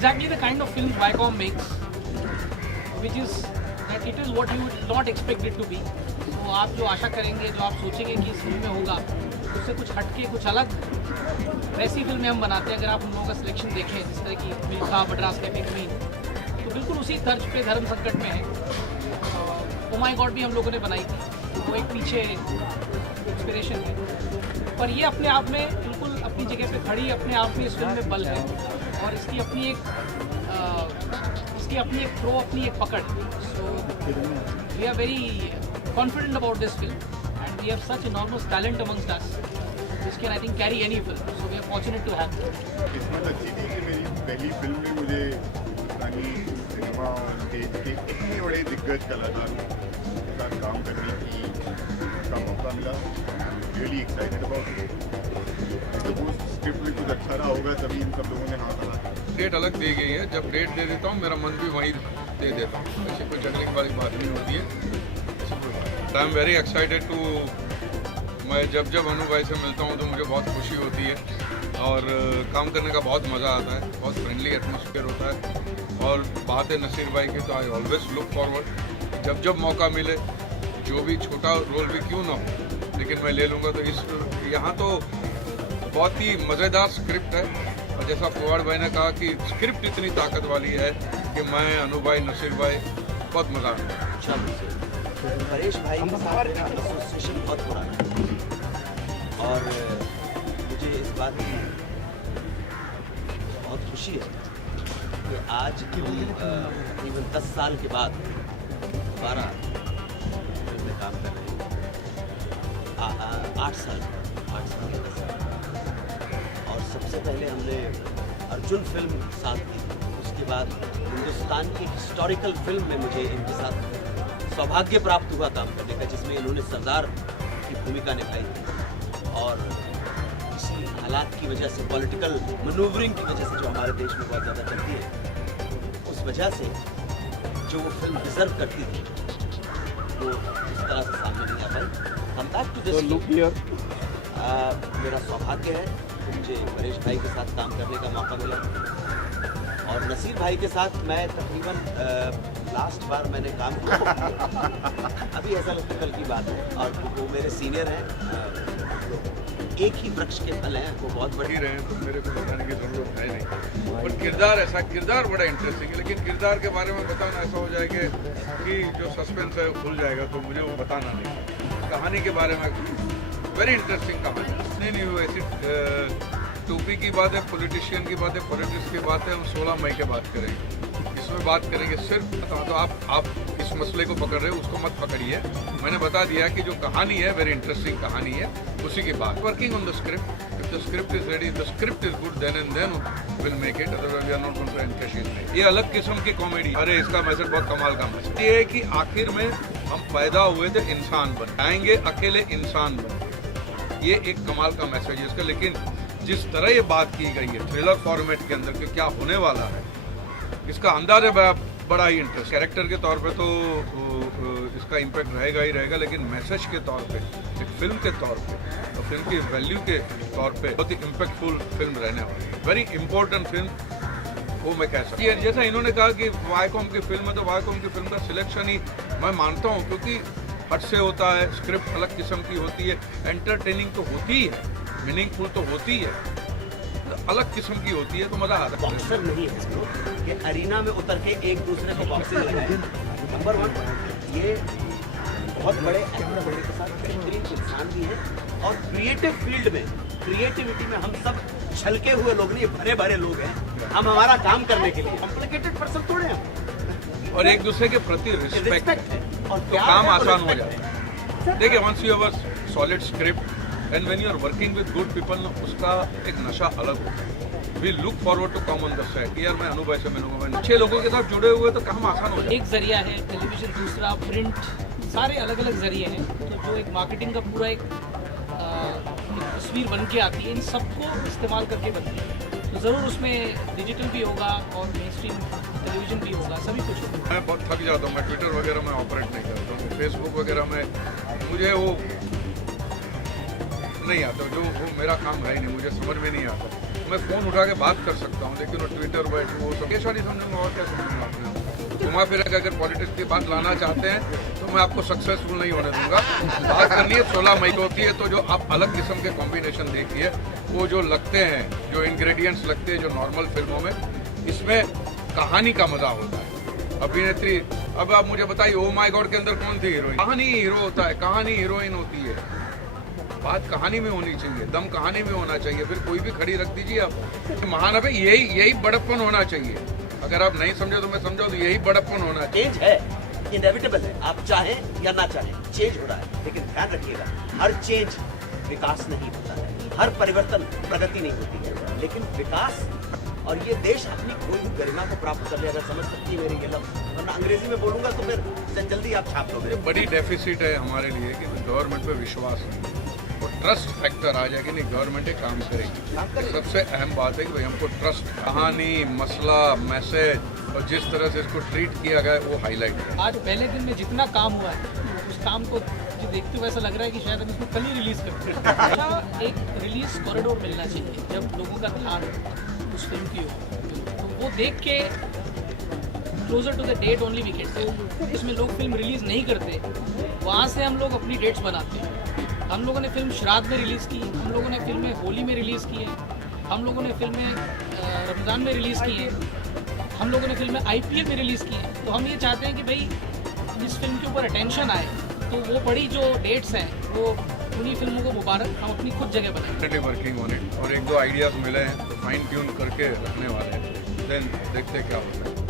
exactly the kind of film Viacom makes, which is that it is what you would not expect it to be. तो आप जो आशा करेंगे, जो आप सोचेंगे कि इस फिल्म में होगा, उससे कुछ हटके कुछ अलग वैसी फिल्में हम बनाते हैं. अगर आप उन लोगों का सिलेक्शन देखें, जिस तरह की मिल्खा, मद्रास कैफे क्वीन, तो बिल्कुल उसी तर्ज पे धर्म संकट में है. ओ माय गॉड भी हम लोगों ने बनाई थी, वो एक पीछे इंस्पिरेशन है. पर ये अपने आप में बिल्कुल अपनी जगह पे खड़ी, अपने आप में इस फिल्म में बल है और इसकी अपनी एक थ्रो, अपनी एक पकड़. So we are very confident about this film and we have such enormous talent amongst us which can I think carry any film, so we are fortunate to have them. किस्मत अच्छी थी कि मेरी पहली film में मुझे हिंदुस्तानी cinema और stage के इतने बड़े दिग्गज कलाकार के साथ काम करने का मौका मिला. Really excited about it. तो वो स्क्रिप्ट में कुछ अच्छा रहा होगा तभी इन सब लोगों ने हाँ कहा. डेट अलग दी गई है, जब डेट दे देता हूँ मेरा मन भी वहीं दे देता हूँ. ऐसी कोई झगड़े वाली बात नहीं होती है. I am very excited to. मैं जब अनु भाई से मिलता हूँ तो मुझे बहुत खुशी होती है और काम करने का बहुत मज़ा आता है. बहुत फ्रेंडली एटमॉस्फेयर होता है और बात है नसीर भाई की तो आई ऑलवेज लुक फॉरवर्ड. जब मौका मिले, जो भी छोटा रोल भी क्यों ना हो, लेकिन मैं ले लूँगा. तो इस यहाँ तो बहुत ही मज़ेदार स्क्रिप्ट है और जैसा फवाद भाई ने कहा कि स्क्रिप्ट इतनी ताकत वाली है कि मैं, अनु भाई, नसीर भाई, बहुत मज़ा आता है. परेश भाई के साथ मेरा एसोसिएशन बहुत पुराना है और मुझे इस बात की बहुत खुशी है कि आज तकरीबन 10 साल के बाद दोबारा फिल्म में काम कर रहे हैं. 8 साल या 10 साल. और सबसे पहले हमने अर्जुन फिल्म साथ की. उसके बाद हिंदुस्तान की हिस्टोरिकल फिल्म में मुझे इनके साथ सौभाग्य प्राप्त हुआ काम करने का, जिसमें इन्होंने सरदार की भूमिका निभाई थी. और इसी हालात की वजह से, पॉलिटिकल मनूवरिंग की वजह से जो हमारे देश में बहुत ज़्यादा चलती है, उस वजह से जो वो फिल्म डिजर्व करती थी वो इस तरह से सामने नहीं आ पाई. हम बैक टू दिस. मेरा सौभाग्य है कि मुझे परेश भाई के साथ काम करने का मौका मिला और नसीर भाई के साथ मैं तकरीबन लास्ट बार मैंने काम किया अभी ऐसा लगता कल की बात है. और वो मेरे सीनियर हैं, एक ही वृक्ष के फल हैं, वो बहुत बड़ी रहे हैं तो मेरे को बताने की जरूरत है नहीं. पर किरदार बड़ा इंटरेस्टिंग है. लेकिन किरदार के बारे में बताना ऐसा हो जाएगा कि जो सस्पेंस है वो खुल जाएगा, तो मुझे वो बताना नहीं. कहानी के बारे में वेरी इंटरेस्टिंग कहानी. नहीं वो ऐसी टोपी की बात है, पॉलिटिशियन की बात है, पॉलिटिक्स की बात है. हम 16 मई के बात करेंगे, इसमें बात करेंगे सिर्फ. तो आप इस मसले को पकड़ रहे हो, उसको मत पकड़िए. मैंने बता दिया कि जो कहानी है वेरी इंटरेस्टिंग कहानी है, उसी की बात. Working on the script. If the script is ready, the script is good, then and then will make it. Otherwise we are not going to encash it. ये अलग किस्म की कॉमेडी. अरे इसका मैसेज बहुत कमाल का मैसेज ये है कि आखिर में हम पैदा हुए थे इंसान बन, आएंगे अकेले इंसान बन. ये एक कमाल का मैसेज है इसका. लेकिन जिस तरह ये बात की गई है थ्रिलर फॉर्मेट के अंदर कि क्या होने वाला है, इसका अंदाज है बड़ा ही इंटरेस्ट. कैरेक्टर के तौर पे तो इसका इम्पैक्ट रहेगा ही रहेगा, लेकिन मैसेज के तौर पे, एक फिल्म के तौर पे और फिल्म की वैल्यू के तौर पे बहुत ही इम्पैक्टफुल फिल्म रहने वाली है. वेरी इंपॉर्टेंट फिल्म वो मैं कह सकता हूँ. जैसा इन्होंने कहा कि वाईकॉम की फिल्म है, तो वाईकॉम की फिल्म का सिलेक्शन ही मैं मानता हूँ, क्योंकि हट से होता है, स्क्रिप्ट अलग किस्म की होती है, एंटरटेनिंग तो होती है, मीनिंगफुल तो होती है, अलग किस्म की होती है, तो मजा आता है. बॉक्सर नहीं है इसको कि अरीना में उतर के एक दूसरे को बॉक्सिंग लगाए. नंबर 1, ये बहुत बड़े एक्टर होने के साथ बेहतरीन इंसान भी है और क्रिएटिव फील्ड में, क्रिएटिविटी में हम सब छलके हुए लोग नहीं, भरे भरे लोग हैं. हम हमारा काम करने के लिए कॉम्प्लिकेटेड पर्सन थोड़े हैं और एक दूसरे के प्रति रिस्पेक्ट है और तो काम आसान हो जाता है. देखिए, once you have a solid script and when you are working with good people, उसका एक नशा अलग होता है. We look forward to come on the set. यार मैं अनु भाई से मिलूंगा, मैं अच्छे लोगों के साथ जुड़े हुए तो काम आसान हो जाए. एक जरिया है टेलीविजन, दूसरा प्रिंट, सारे अलग अलग जरिए हैं. तो जो एक मार्केटिंग का पूरा एक तस्वीर बन के आती है, इन सबको इस्तेमाल करके बनती है. तो ज़रूर उसमें डिजिटल भी होगा और मेन स्ट्रीम टेलीविजन भी होगा, सभी कुछ होगा. मैं बहुत थक जाता हूँ. मैं ट्विटर वगैरह में ऑपरेट नहीं करता हूँ, फेसबुक वगैरह में मुझे वो नहीं आता, जो वो मेरा काम है ही नहीं, मुझे समझ में नहीं आता. मैं फ़ोन उठा के बात कर सकता हूँ, लेकिन वो ट्विटर पर वो सब कैसा नहीं समझूंगा और क्या समझूंगा आपने। घुमा फिरा के अगर पॉलिटिक्स की बात लाना चाहते हैं तो मैं आपको सक्सेसफुल नहीं होने दूंगा। बात करनी है 16 मई को होती है, तो जो आप अलग किस्म के कॉम्बिनेशन देखिए, वो जो लगते हैं, जो इंग्रेडिएंट्स लगते हैं जो नॉर्मल फिल्मों में, इसमें कहानी का मजा होता है। अभिनेत्री, अब आप मुझे बताइए ओ माय गॉड के अंदर कौन थी हीरोइन? कहानी हीरो होता है, कहानी हीरोइन होती है। बात कहानी में होनी चाहिए, दम कहानी में होना चाहिए, फिर कोई भी खड़ी रख दीजिए आप। महानवे यही बड़प्पन होना चाहिए। अगर आप नहीं समझे तो मैं समझाऊं, तो यही बड़प्पन होना चाहिए। चेंज है, इनएविटेबल है, आप चाहें या ना चाहें चेंज हो रहा है, लेकिन ध्यान रखिएगा हर चेंज विकास नहीं होता है, हर परिवर्तन प्रगति नहीं होती है, लेकिन विकास और ये देश अपनी खोई हुई गरिमा को प्राप्त कर ले, अगर समझ सकती है मेरी ये लफ्ज, वरना अंग्रेजी में बोलूंगा तो फिर जल्दी आप छाप लोगे। बड़ी डेफिसिट है हमारे लिए कि गवर्नमेंट पे विश्वास नहीं और ट्रस्ट फैक्टर आ जाएगा, नहीं गवर्नमेंट एक काम करेगी। सबसे अहम बात है कि भाई हमको ट्रस्ट, कहानी, मसला, मैसेज और जिस तरह से इसको ट्रीट किया गया है वो हाईलाइट है। आज पहले दिन में जितना काम हुआ है, उस काम को जो देखते हुए ऐसा लग रहा है कि शायद हम इसको कल ही रिलीज करते हैं। अच्छा, एक रिलीज कॉरिडोर मिलना चाहिए जब लोगों का ध्यान उस फिल्म की हो, तो वो देख के closer to the date only we get. इसमें लोग फिल्म रिलीज नहीं करते, वहाँ से हम लोग अपनी डेट्स बनाते हैं। हम लोगों ने फिल्म श्राद्ध में रिलीज़ की, हम लोगों ने फिल्में होली में रिलीज़ की है, हम लोगों ने फिल्में रमज़ान में रिलीज़ की हैं, हम लोगों ने फिल्में IPL में रिलीज़ की हैं। तो हम ये चाहते हैं कि भाई इस फिल्म के ऊपर अटेंशन आए, तो वो बड़ी जो डेट्स हैं वो उन्हीं फिल्मों को मुबारक, हम अपनी खुद जगह बनाएं। वर्किंग ऑन इट और एक दो आइडियाज़ मिले हैं तो फाइन ट्यून करके रखने वाले हैं, देन देखते क्या होता है।